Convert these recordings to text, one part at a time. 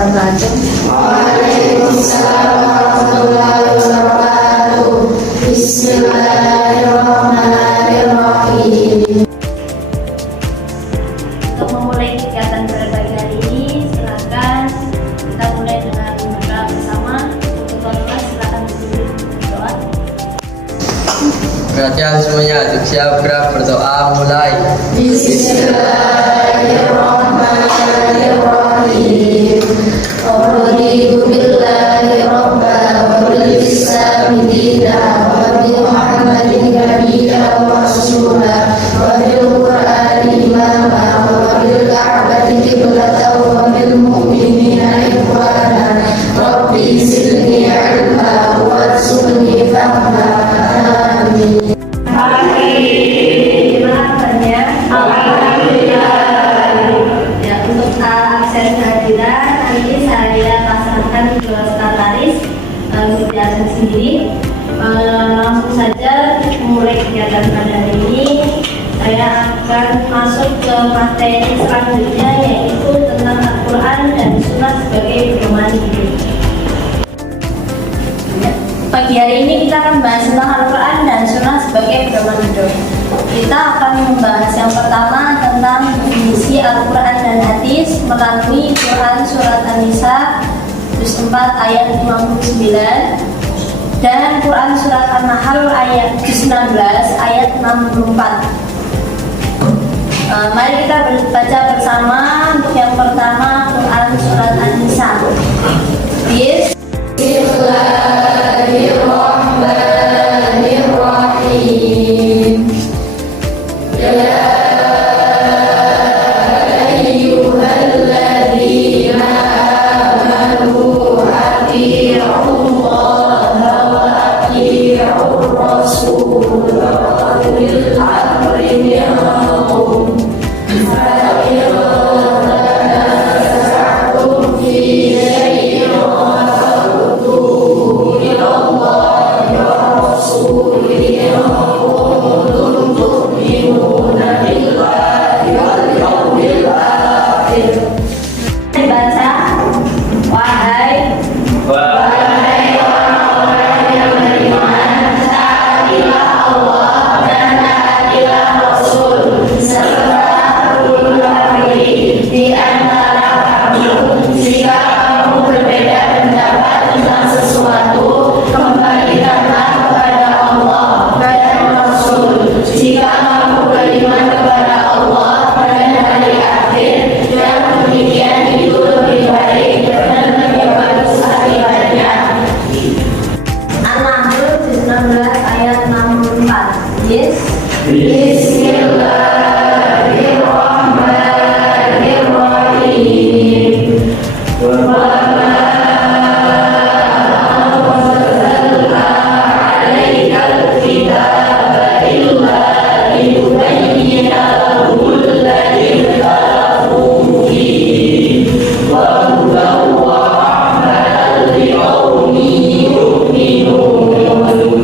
Waalaikumsalam warahmatullahi wabarakatuh. Bismillahirrahmanirrahim. Untuk memulai kegiatan pada pagi hari ini, silakan kita mulai dengan berdoa bersama. Untuk berdoa silakan berdoa. Perhatian semuanya, untuk siap gerak berdoa mulai. Bismillahirrahmanirrahim. Raditu billahi rabban wa bil islami dinan wa bi Muhammadin nabiyyan wa rasulan wa bil Qur'ani imama wa bil Ka'bati qiblatan wa bil mu'minina ikhwana. Rabbi zidni ilma warzuqni fahma. Amin. Ya, untuk akses kehadiran nanti saya pasangkan ke sekretaris kegiatan sendiri. Langsung saja memulai kegiatan pada hari ini. Saya akan masuk ke materi selanjutnya, yaitu tentang Al-Quran dan Sunnah sebagai pedoman hidup. Pagi hari ini kita akan membahas tentang Al-Quran dan Sunnah sebagai pedoman hidup. Kita akan membahas yang pertama tentang definisi Al-Quran dan Hadis melalui Quran Surat An-Nisa juz 4 ayat 59 dan Quran Surat An-Nahl ayat juz 16 ayat 64. Mari kita baca bersama. Untuk yang pertama Quran Surat An-Nisa. Bismillahirrahmanirrahim. Ya ayyuhalladzina amanu athi'ullaha wa athi'ur rasul wa ulil amri minkum. Fa in tanaza'tum fi shay'in farudduhu ila Allahi wa rasulihi in kuntum tu'minuna billahi wal yawmil akhir. Baca, wahai orang-orang yang beriman, taatilah Allah dan taatilah Rasul serta ulul amri di antara kamu. Jika kamu berbeda pendapat tentang sesuatu, kembalikanlah kepada Allah dan Rasul. Jika kamu beriman kepada Allah dan hari akhir, dan demikian itu lebih baik dan lebih bagus akibatnya. An-Nahl 16 ayat 64. Yes. Bismillahirrahmanirrahim.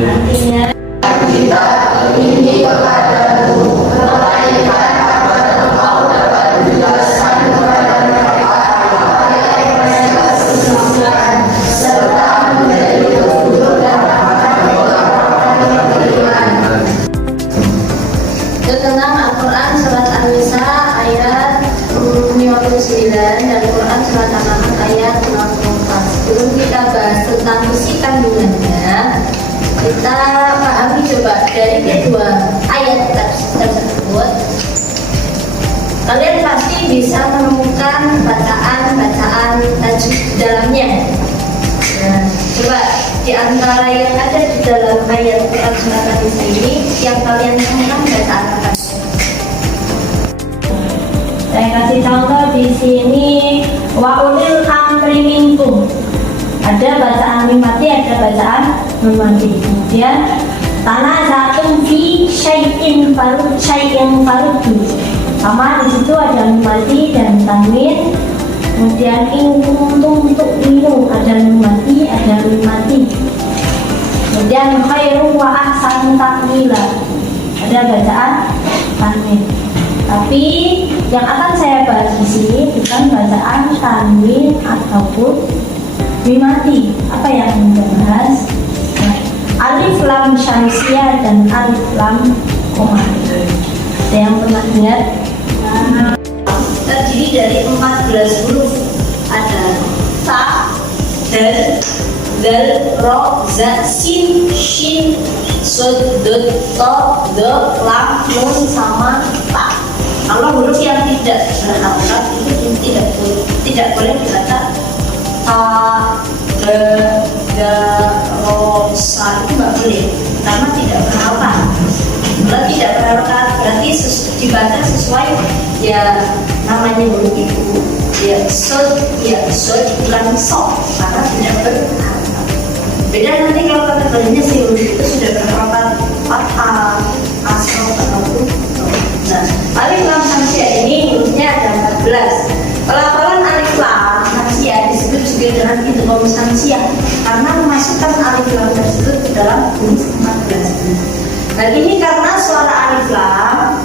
Artinya Kita ini kepadamu kebaikan apa engkau dapat menjelaskan kepada mereka apa yang mereka sesungguhkan serta menjadi petunjuk dan rahmat bagi orang-orang yang beriman. tentang Al-Quran Surat An-Nisa ayat 59 dan Quran Surat An-Nahl ayat 64. Sebelum kita bahas tentang isi kandungannya, kita pahami coba dari kedua ayat tersebut. Kalian pasti bisa menemukan bacaan-bacaan tajwid di dalamnya. Nah, coba di antara yang ada di dalam ayat Quran Surat An-Nisa ini, yang kalian temukan bacaan apa? Saya kasih contoh di sini, wa ulil amri minkum. Ada bacaan mimati, ada bacaan memati. Kemudian tanah satu fi syai'in faruddu. Sama di situ ada mimati dan tanwin. Kemudian in kuntum tu'minu, ada mimati, ada mimati. Kemudian khairu wa ahsanu ta'wila, ada bacaan tanwin. Tapi yang akan saya bahas di sini bukan bacaan tanwin ataupun mimati. Apa yang akan kita bahas? Nah, alif lam syamsiah dan alif lam komariah. Ada yang pernah lihat? Terdiri dari 14 huruf. Ada ta, dal, ro, za, sin, shin, sod, dot, to, do, lam, nun, sama ta. Kalau huruf yang tidak berharokat itu tidak boleh dibaca ta, da, ro, sa, itu nggak boleh karena tidak berharokat. Kalau tidak berharokat berarti dibaca sesuai ya namanya huruf itu. Ya sod bukan sok karena tidak berharokat. Beda nanti kalau kategorinya si huruf itu sudah berharokat fathah, asal ataupun. Nah, alif lam syamsiah ini hurufnya ada 14. Pelafalan alif lam syamsiah disebut juga dengan idgham syamsiah karena memasukkan alif lam tersebut ke dalam huruf 14. Dan ini karena suara alif lam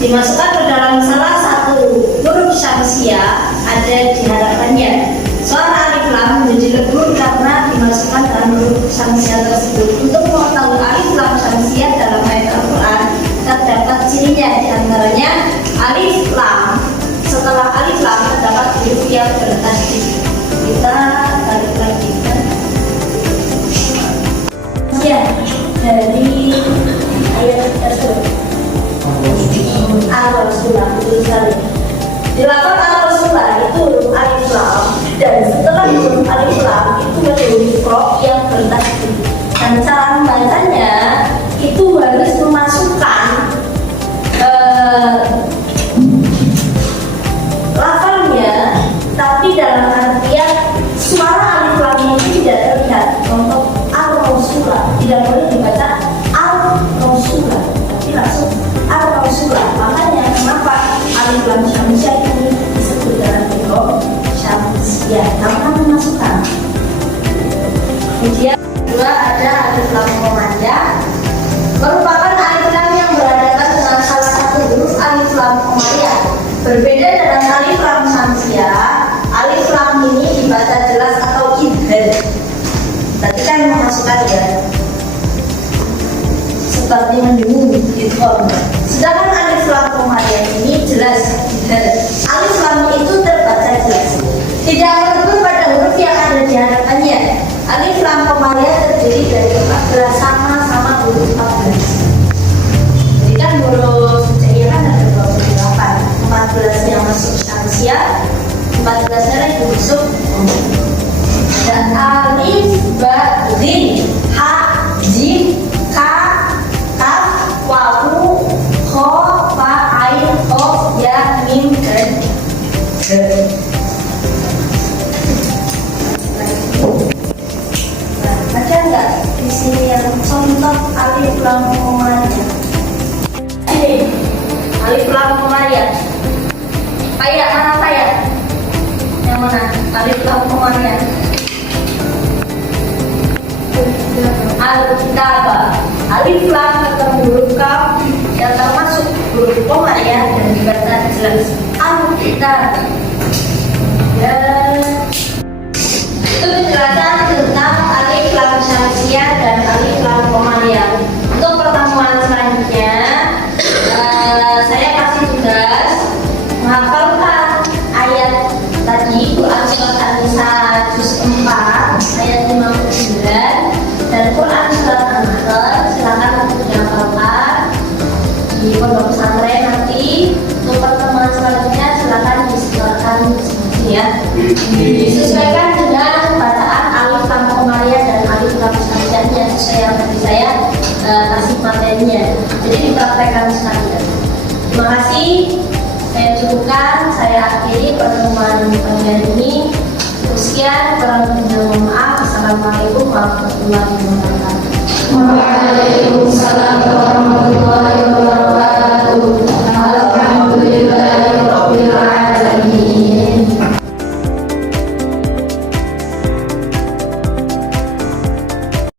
dimasukkan ke dalam salah satu huruf syamsiah ada di hadapannya. Suara alif lam menjadi lebur karena dimasukkan dalam huruf syamsiah tersebut. Untuk mengetahui alif lam syamsiah dalam ayat Al-Quran terdapat cirinya, diantaranya alif lam. Setelah alif lam terdapat huruf yang bertasydid. Kita balik lagi kan? Ya, dari ayat tersebut. Al-Rasulullah itu sekali. Dilapor Al-Rasulullah itu huruf alif lam dan setelah huruf alif lam itu ada huruf ro yang bertasydid. Dan cara membacanya itu harus memasukkan lafalnya, tapi dalam artian suara alif lam ini tidak terlihat. Contoh al-Rasulullah tidak boleh dibaca al-Rasulullah, tapi langsung al-Rasulullah. Makanya kenapa alif lam syamsiah ini disebut dengan idgham syamsiah karena memasukkan. Kemudian kedua ada alif lam komariah, merupakan alif lam yang berhadapan dengan salah satu huruf alif lam komariah. Berbeda dengan alif lam syamsiah, alif lam ini dibaca jelas atau idgham. Berarti kan memasukkan ya, seperti mendengung idgham. Sedangkan alif lam komariah ini jelas idgham. Alif lam itu terbaca jelas, tidak berhubung pada huruf yang ada di hadapannya. Alif lam komariah terdiri dari 14 sama huruf 14. Jadi kan huruf hijaiyah kan ada 28. 14 yang masuk syamsiah, 14 yang masuk dan alif, ba, zin, ha, jim, ka, kaf, wawu, kho, fa, ain, qof, ya, mim, dan dal. Ada nggak di sini yang contoh alif lam komariah? Ini alif lam komariah. Kayak mana kayak? Yang mana? Alif lam komariah. Al-Kitabah. Alif lam atau huruf kaf yang termasuk huruf komariah dan dibaca jelas. Al-Kitabah. Ya. Itu penjelasan tentang alif lam syamsiah dan alif lam komariah. Untuk pertemuan selanjutnya, saya kasih tugas menghafalkan ayat tadi Quran surat An-Nisa juz 4 ayat 59 dan Quran surat An-Nahl. Silakan untuk dihafalkan di pondok pesantren nanti. Untuk pertemuan selanjutnya silakan disesuaikan ya. Disesuaikan dengan bacaan alif lam komariah dan alif lam syamsiahnya sesuai yang tadi saya kasih materinya. Jadi dipraktekkan sekalian. Terima kasih. Saya cukupkan, saya akhiri pertemuan pagi ini. Sekian, kurang lebihnya mohon maaf. Assalamualaikum warahmatullahi wabarakatuh. Waalaikumsalam.